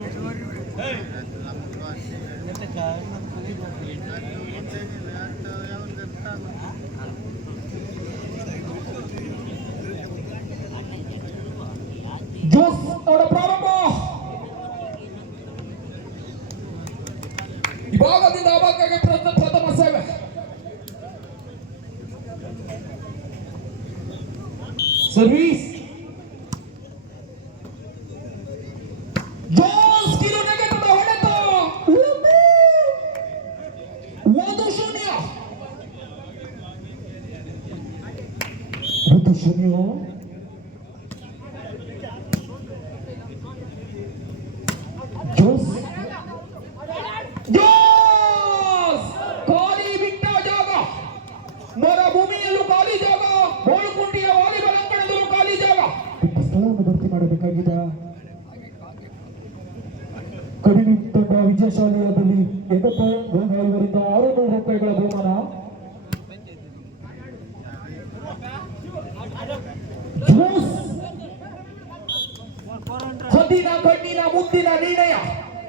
Jose ಅವರ ಪ್ರಾರಂಭ ವಿಭಾಗದಿಂದ ಅಭಾಗಕ್ಕೆ ಪ್ರಥಮ ಸೇವೆ. ಸರ್ವಿಸ್ ಜೋಸ್ ಕಿರು ನೆಗೆತದ ಹೊಡೆತ 1-0 ಜೋಸ್ ಖಾಲಿ ಬಿಟ್ಟ ಜಾಗ, ಮರುಭೂಮಿಯಲ್ಲೂ ಖಾಲಿ ಜಾಗ, ಗೋಳುಕುಂಟಿಯ ವಾಲಿಬಾಲ್ ಅಂಗಣದಲ್ಲೂ ಖಾಲಿ ಜಾಗ. ಸ್ಥಳವನ್ನು ಭರ್ತಿ ಮಾಡಬೇಕಾಗಿದೆ. ಕಡಿಮೆ ತಂಡ ವಿಜಯಶಾಲೆಯಲ್ಲಿ ಇವರಿಂದ 600 ರೂಪಾಯಿಗಳ ಬಹುಮಾನ. ಹದ್ದಿನ ಕಣ್ಣಿನ ಮುಂದಿನ ನಿರ್ಣಯ.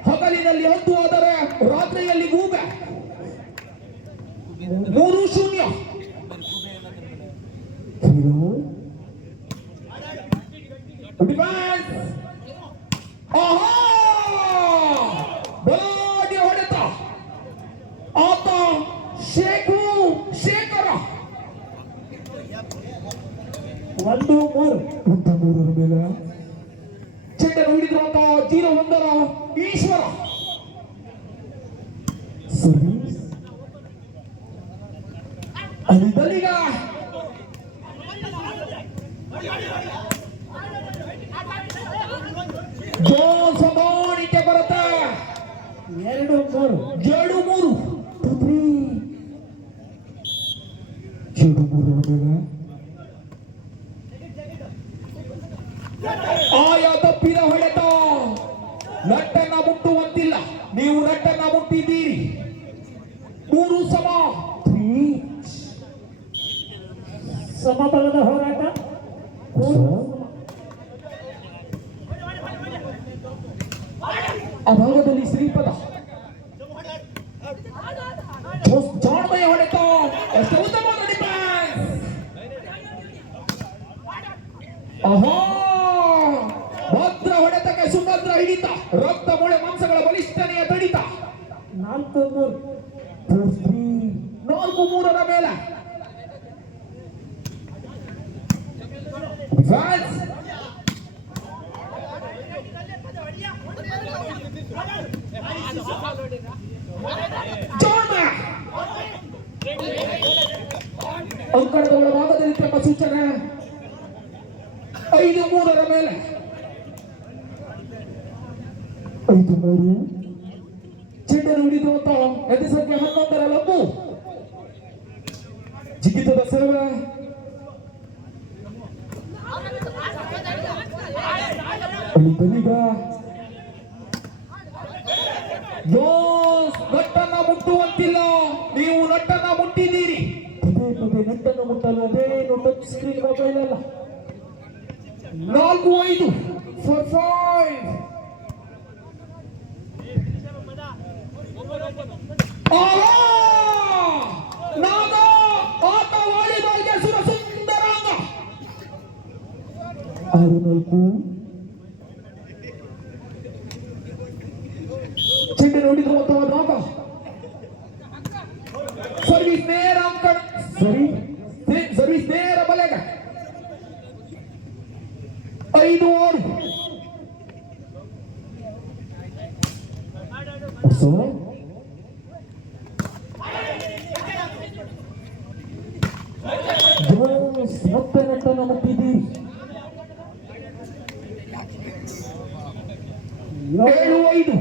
ಹಗಲಿನಲ್ಲಿ 10 ಆದರೆ ರಾತ್ರಿಯಲ್ಲಿ ಗೂಬೆ. 3-0 ಡಿಫೆನ್ಸ್. ಬಲಾಢ್ಯ ಹೊಡೆತ. ಆತ ಶೇಖರ 1-3 ಮೇಲೆ ಚೆಂಡನ್ನು ಹಿಡಿದಿರುವಂತ 0-1 ಈಶ್ವರ. ಸರ್ವಿಸ್ ಅಲ್ಲಿಗ ಜೋಸ್ ಹೊಂದಾಣಿಕೆ ಬರುತ್ತೆ. 2-3 ಆಯಾ ತಪ್ಪಿದ ಹೊಡೆತ. ನಟ್ಟನ್ನ ಮುಟ್ಟುವಂತಿಲ್ಲ, ನೀವು ನಟ್ಟನ್ನ ಮುಟ್ಟಿದ್ದೀರಿ. 3 ಸಮಬಲದ ಹೋರಾಟ. ಅಭಾಗದಲ್ಲಿ ಶ್ರೀಪದ ಜಾಣ್ಮೆಯ ಹೊಡೆತ. ಎಷ್ಟು ಉತ್ತಮವಾದ ಡಿಫೆನ್ಸ್. ಭದ್ರ ಹೊಡೆತಕ್ಕೆ ಸುಭದ್ರ ಹಿಡಿತ. ರಕ್ತ ಮೊಳೆ ಮಾಂಸಗಳ ಬಲಿಷ್ಠನೆಯ ತಡಿತ. 4-3 ಮೇಲೆ ಅಂಕಣದ ಒಳಭಾಗದಲ್ಲಿ ತಮ್ಮ ಸೂಚನೆ. 5-3 ಮೇಲೆ 5-3 ಚೆಂಡನ್ನು ಹಿಡಿದುವಂತ ಎದೆ ಸಂಖ್ಯೆ 11 ಲಂಬು. ಜಿಗಿತದ ಸೇವೆ. ನಟ್ಟನ್ನ ಮುಟ್ಟುವಂತಿಲ್ಲ, ನೀವು ನಟ್ಟನ್ನ ಮುಟ್ಟಿದ್ದೀರಿ. ನಟ್ಟನ್ನು ಮುಟ್ಟಲು ಅದೇನು ಟಚ್ ಸ್ಕ್ರೀನ್ ಮೊಬೈಲ್ ಅಲ್ಲ. 4-5 for 5. ಆತ ವಾಲಿಬಾಲ್ಗೆ ಸುರಸುಂದರಾಂಗ. 6-4 ಚೆಂಡು ನೋಡಿರುವಂತಹ ನಾಗ. ಸರ್ವಿಸ್ ನೇರ ಅಂಕಣ. ಸರ್ವಿಸ್ ನೇರ ಬಲೆಗ. 5-6 ಮತ್ತೆ ನಟ್ಟನ್ನು ಮುಟ್ಟಿದ್ದೀರಿ. 7-5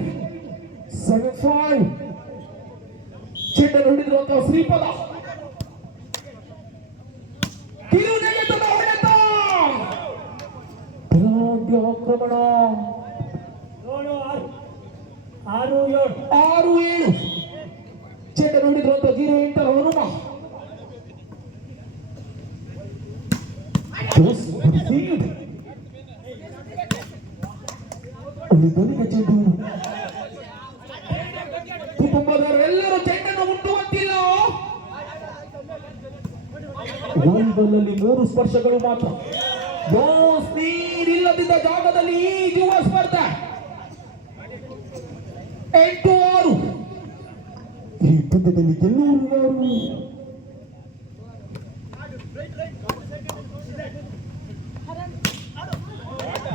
7-5 ಚೆಂಡನ್ನು ಹಿಡಿದಿರುವಂತಹ ಶ್ರೀಪದ. ಕಿರು ನೆಗೆತದ ಹೊಡೆತ. ಆಕ್ರಮಣ. 6-7 ಚೆಂಡನ್ನು ಹಿಡಿದಿರುವಂತಹ 0-8 ಹನುಮ. ಅಲ್ಲಿ ಬಲಿಗೆ ಚೆಂಡು 3 ಸ್ಪರ್ಶಗಳು ಮಾತ್ರ. ಜೋಸ್ ನೀರಿಲ್ಲದಿದ್ದ ಜಾಗದಲ್ಲಿ ಈಜುವ ಸ್ಪರ್ಧೆ. 8-6. ಈ ಪಂದ್ಯದಲ್ಲಿ ಗೆಲ್ಲುವರು ಯಾರು?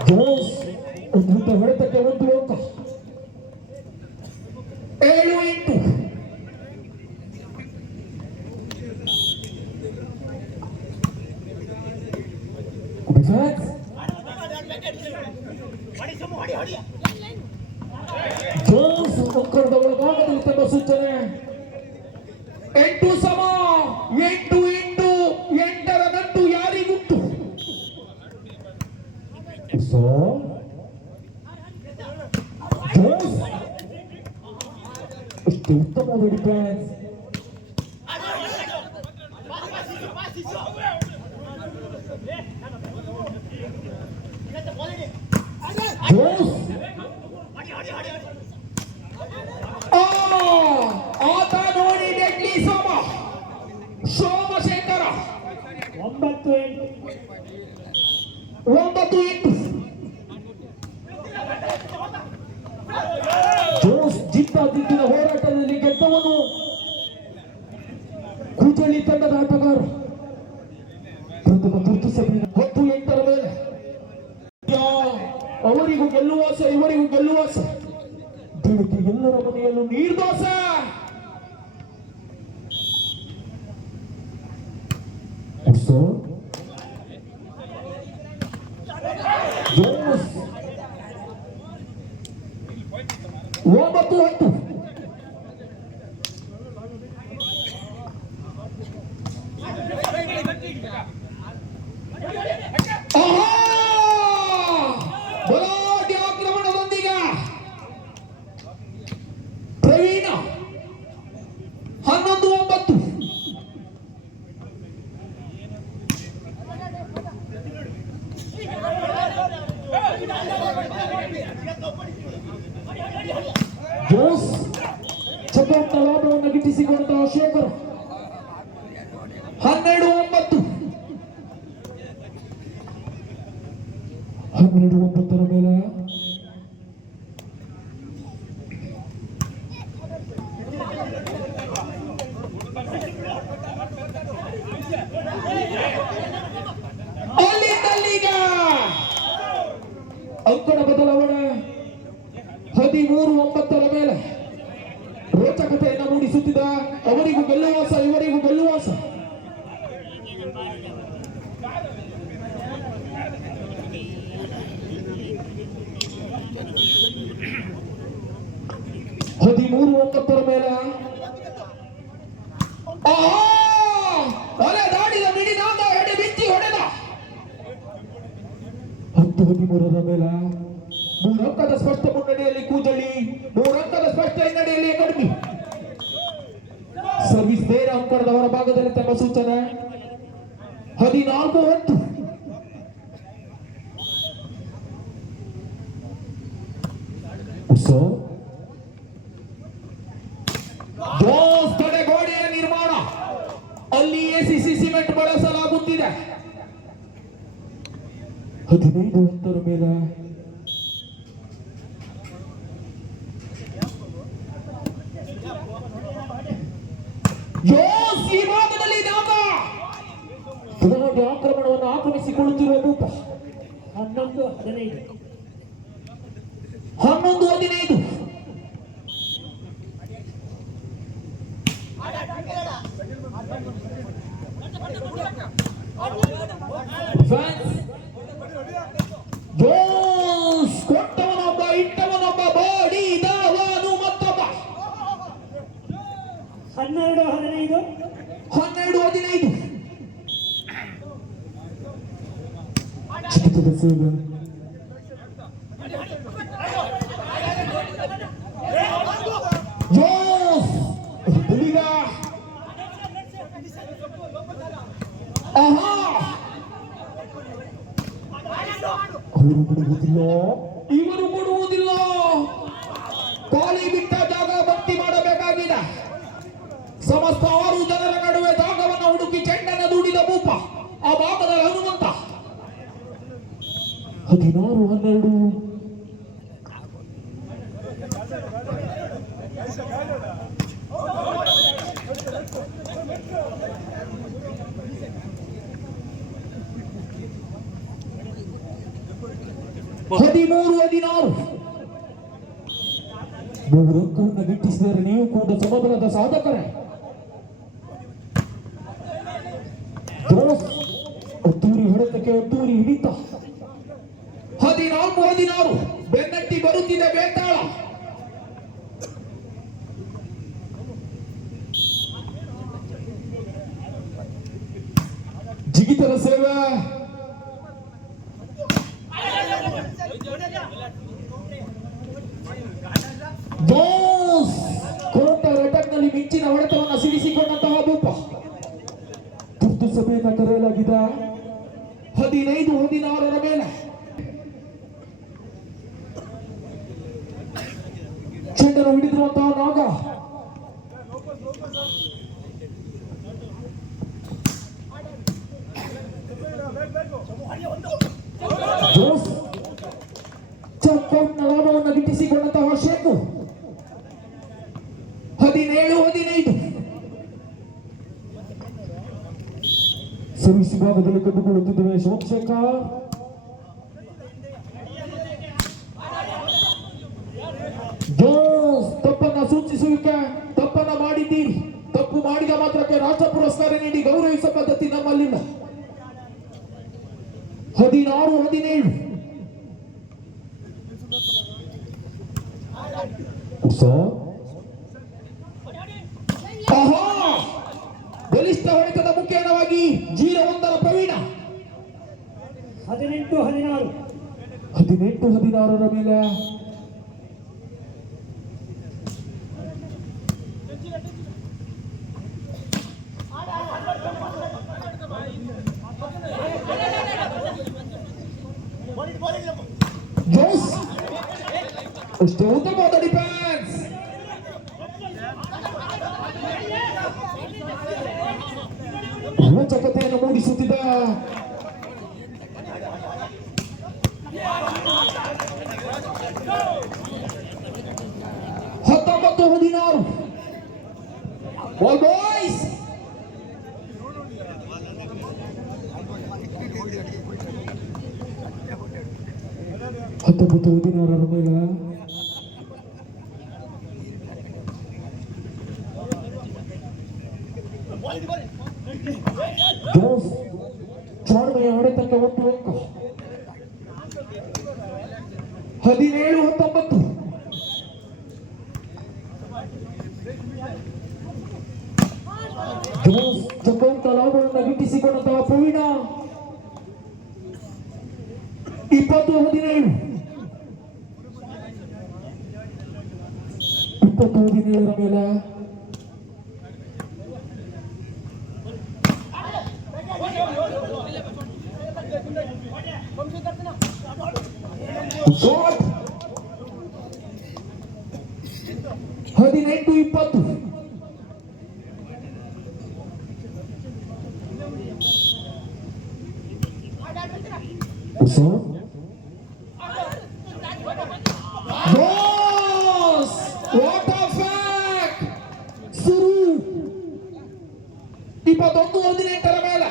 ಜೋಸ್ ಅದ್ಭುತ ಹೊಡೆತಕ್ಕೆ ಒಂದು ಅಂಕ. 7-8. ಜೋಸ್ ಅಂಕಣದ ಒಳಭಾಗದಲ್ಲಿ ತಮ್ಮ ಸೂಚನೆ. 8 ಸಮ. 8-8. 8ರ ನಂಟು ಯಾರಿಗುಂಟು? ಜೋಸ್ ಎಷ್ಟು ಉತ್ತಮವಾದ ಡಿಫೆನ್ಸ್. ಜೋಸ್ ಆತ ನೋಡಿ ಡೆಡ್ಲಿ ಸೋಮಶೇಖರ. 9-8. ಜೋಸ್ ಜಿದ್ದಾಜಿದ್ದಿನ ಹೋರಾಟದಲ್ಲಿ ಗೆದ್ದವನು ಕೂಜಳ್ಳಿ ತಂಡದ ಆಟಗಾರ. ಪ್ರಥಮ ತುರ್ತು ಸಭೆ 10-8ರ ಮೇಲೆ ಅವರಿಗೂ ಗೆಲ್ಲುವಾಸ ಇವರಿಗೂ ಗೆಲ್ಲುವಾಸ. ಬೆಳಗ್ಗೆ ಎಲ್ಲರ ಮನೆಯಲ್ಲೂ ನೀರ್ದೋಸ. ಜೋಸ್ 9-10. ಬಲಾಢ್ಯ ಆಕ್ರಮಣದೊಂದಿಗೆ ಪ್ರವೀಣ. 11-9. ಜೋಸ್ ಚತುರ್ಥ ಲಾಭವನ್ನು ಗಿಟ್ಟಿಸಿಕೊಂಡ ಶೇಖರ್. 12-9. 12-9ರ ಮೇಲೆ ಅಲ್ಲಿಂದಲ್ಲಿಗೆ ಅಂಕಣ ಬದಲಾವಣೆ. 13-9ರ ಮೇಲೆ ರೋಚಕತೆಯನ್ನು ಮೂಡಿಸುತ್ತಿದ್ದ ಅವರಿಗೂ ಗೆಲ್ಲುವಾಸ ಇವರಿಗೂ ಗೆಲ್ಲುವಾಸ. ಮೇಲೆ ಅಲೆ ದಾಡಿದ ಮಿಡಿದಾದ ಎಡೆ ಬಿಚ್ಚಿ ಹೊಡೆದ. 10-13ರ ಮೇಲೆ 3 ಅಂಕದ ಸ್ಪಷ್ಟ ಮುನ್ನಡೆಯಲ್ಲಿ ಕೂಜಳ್ಳಿ, 3 ಅಂಕದ ಸ್ಪಷ್ಟ ಹಿನ್ನಡೆಯಲ್ಲಿ ಕಡಿಮೆ. ಸರ್ವಿಸ್ ನೇರ ಅಂಕಣದ ಹೊರ ಭಾಗದಲ್ಲಿ ತಮ್ಮ ಸೂಚನೆ. 14-10. ಜೋಸ್ ತಡೆಗೋಡೆಯ ನಿರ್ಮಾಣ. ಅಲ್ಲಿ ಎಸಿಸಿ ಸಿಮೆಂಟ್ ಬಳಸಲಾಗುತ್ತಿದೆ. 15-10ರ ಮೇಲೆ ಜೋಸ್ ಈ ಭಾಗದಲ್ಲಿ ಆಕ್ರಮಣವನ್ನು ಆಕ್ರಮಿಸಿಕೊಳ್ಳುತ್ತಿರುವ ಭೂಪ. 11-15. ಜೋಸ್ ಕೊಟ್ಟವನೊಬ್ಬ ಇಟ್ಟವನೊಬ್ಬ ಬಾಡಿದವನು ಮತ್ತೊಬ್ಬ. 12-15. ಜೋಸ್ ಹುಲಿಗ. ಇವರು ಬಿಡುವುದಿಲ್ಲ. ಖಾಲಿ ಬಿಟ್ಟ ಜಾಗ ಭರ್ತಿ ಮಾಡಬೇಕಾಗಿದೆ. ಸಮಸ್ತ 6 ಜನರ ನಡುವೆ ಜಾಗವನ್ನು ಹುಡುಕಿ ಚೆಂಡನ್ನು ದೂಡಿದ ಭೂಪ. ಭಾಗದ ಹನುಮಂತ 16-12. ಹದಿಮೂರು 16. ಮೂರು ಅಂಕವನ್ನು ಗಿಟ್ಟಿಸಿದರೆ ನೀವು ಕೂಡ ಸಮಬಲದ ಸಾಧಕರೇ. ಒತ್ತೂರಿ ಹೊಡೆತಕ್ಕೆ ಒತ್ತೂರಿ ಹಿಡಿತ. 14-16. ಬೆನ್ನಟ್ಟಿ ಬರುತ್ತಿದೆ ಬೇತಾಳ. ಜಿಗಿತದ ಸೇವೆ. ಕೌಂಟರ್ ಅಟ್ಯಾಕ್ ನಲ್ಲಿ ಮಿಂಚಿನ ಹೊಡೆತವನ್ನು ಸಿಡಿಸಿಕೊಂಡಂತಹ ಭೂಪ. ತುರ್ತು ಸಭೆಯನ್ನು ಕರೆಯಲಾಗಿದೆ. 15-16 ಮೇಲೆ ಚೆಂಡನ್ನು ಹಿಡಿದಿರುವಂತಹ ನಾಗ. ಲಾಭವನ್ನು ಗಿಟ್ಟಿಸಿಕೊಂಡಂತಹ ಶೇಖು. 17-15. ಸರ್ವಿಸ್ ವಿಭಾಗದಲ್ಲಿ ಕಂಡುಕೊಳ್ಳುತ್ತಿದ್ದೇವೆ ಸೋಮಶೇಖರ್. ತಪ್ಪನ್ನ ಸೂಚಿಸುವಿಕೆ. ತಪ್ಪನ್ನ ಮಾಡಿದ್ದೀರಿ. ತಪ್ಪು ಮಾಡಿದ ಮಾತ್ರಕ್ಕೆ ರಾಷ್ಟ್ರ ಪುರಸ್ಕಾರ ನೀಡಿ ಗೌರವಿಸುವ ಪದ್ಧತಿ ನಮ್ಮಲ್ಲಿಲ್ಲ. 16-17. ಬಲಿಷ್ಠ ಹೊಡೆತದ ಮುಖೇನವಾಗಿ 0-1 ಪ್ರವೀಣ. 18-16. 18-16 ಮೇಲೆ ಜೋಸ್ ಅಷ್ಟೇ ಉತ್ತಮವಾದ ಡಿಫೆನ್ಸ್. ರೋಚಕತೆಯನ್ನು ಮೂಡಿಸುತ್ತಿದ್ದ 19-16. Ball boys. 19-16 ಮೇಲೆ ಜೋಸ್ ಚಾರ್ಮೆಯ ಹೊಡೆತಕ್ಕೆ 1 ಅಂಕ. 17-19. ಜೋಸ್ ಜಕೌಂಟ ಲಾಭವನ್ನು ಗಿಟ್ಟಿಸಿಕೊಂಡಂತಹ ಪ್ರವೀಣ. 20-17. 20-17 ಮೇಲೆ shot. 18-20. What a fact! Suru 21-18 ಮೇಲೆ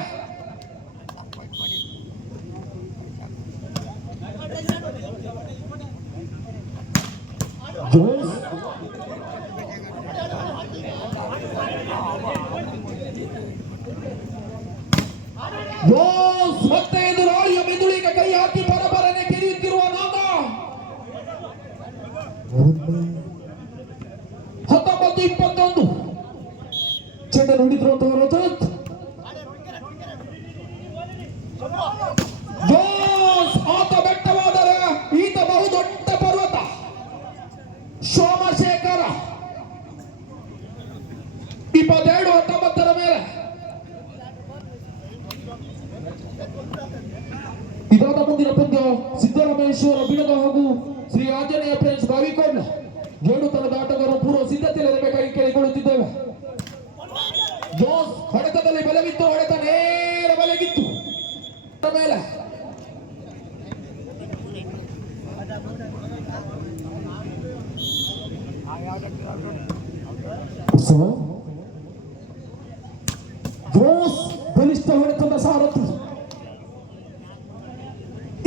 ಜೋಸ್ ಮತ್ತೆ ಎದುರಾಳಿಯ ಮೆದುಳಿಗೆ ಕೈ ಹಾಕಿ ಪರಪರನೆ ಕೆರೆಯುತ್ತಿರುವ ನಾಗ. 19-21. ಚೆಂಡನ್ನು ಹಿಡಿದಿರುವಂತಹ ರಜತ್. ಜೋಸ್ ಆತ ಬೆಟ್ಟವಾದರೆ ಈತ ಬಹುದೊಡ್ಡ ಪರ್ವತ. ಸೋಮಶೇಖರ 22-19 ಮೇಲೆ ಇದಾದ ಮುಂದಿನ ಪಂದ್ಯ ಸಿದ್ದರಾಮೇಶ್ವರ ಬಿಡದ ಹಾಗೂ ಶ್ರೀ ಆಂಜನೇಯ ಫ್ರೆಂಡ್ಸ್ ಬಾವಿಕೊಂಡ ಗೇಡು ತನದ ಆಟಗಾರರು ಪೂರ್ವ ಸಿದ್ಧತೆಯಿರಬೇಕಾಗಿ ಕೇಳಿಕೊಳ್ಳುತ್ತಿದ್ದೇವೆ. ಜೋಸ್ ಹೊಡೆತದಲ್ಲಿ ಬಲವಿತ್ತು. ಹೊಡೆತ ನೇರ ಬಲೆಗಿತ್ತು. ಜೋಸ್ ಬಲಿಷ್ಠ ಹೊಡೆತದ ಸಾರಥಿ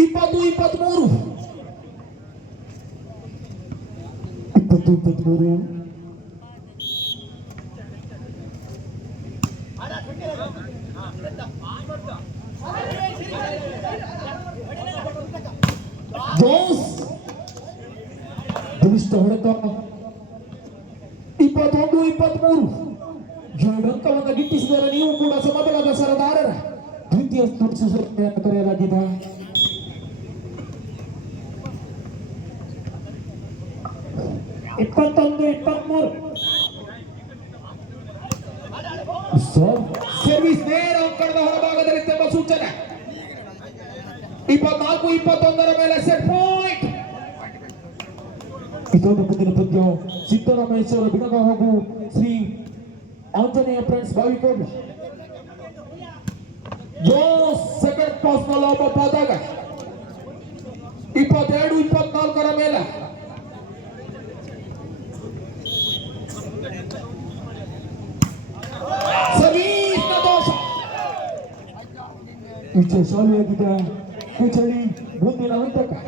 20-23 ಜೋಸ್ ಬಲಿಷ್ಠ ಹೊಡೆತ 21-23 ಅಂಕವನ್ನು ಗಿಟ್ಟಿಸಿದರೆ ನೀವು ಕೂಡ ಸಮಬಲದ ಸರದಾರರ ದ್ವಿತೀಯ ನುಡಿಸುವುದನ್ನು ಕರೆಯಲಾಗಿದೆ. ಸರ್ವಿಸ್ ನೇರ ಅಂಕಣದ ಹೊರಭಾಗದಲ್ಲಿತ್ತೆಂಬ ಸೂಚನೆ. 24-21 ಮೇಲೆ ಸೆಟ್ ಪಾಯಿಂಟ್. ಇದೊಂದು ಮುಂದಿನ ಪದ್ಯ ಸಿದ್ದರಾಮೇಶ್ವರ ಬಿಡಗ ಹಾಗೂ ಶ್ರೀ ಆಂಜನೇಯ ಫ್ರೆಂಡ್ಸ್ ಬಾವಿಕೋಡ್ ಜೋಸ್ ಸೆಕೆಂಡ್ ಪಾಸ್ ನ ಲಾಭ ಪಾದಾಗ 22-24 ಮೇಲೆ ಸರ್ವೀಸ್ ನ ದೋಷ. ವಿಜಯಶಾಲಿಯಾಗಿದೆ ಕುಚಳಿ ಮುಂದಿನ ಹಂತಕ್ಕೆ.